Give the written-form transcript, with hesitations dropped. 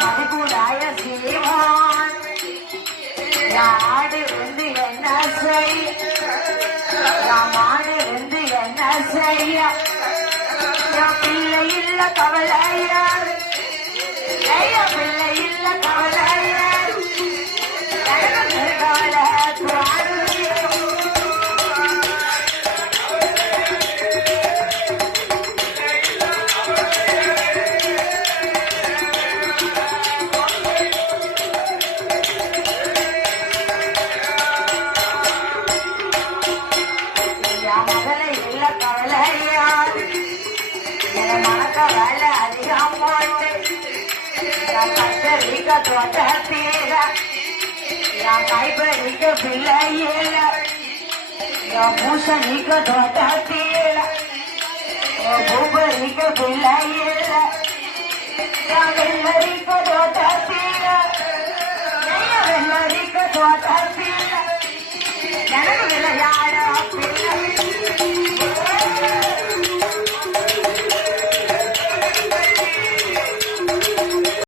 மணிக்கூடாய சீமான் யாடு வந்து என்ன மாடு வந்து என்ன செய்ய பிள்ளை இல்ல கவலையா பிள்ளை இல்ல கவலையா கவலை மகளை இல்ல கவலையா மணக்க வேலை அதிகம் போட்டு கத்தரிக்க தோட்டத்தீர கைப்பறிக்க பிள்ளையில பூசணிக்க தோட்டத்தீர பூபரிக்க பிள்ளையில வெள்ளரிக்க தோட்டத்தீர வெள்ளரிக்க தோட்டத்தீர எனக்கு விளையாட பிள்ளை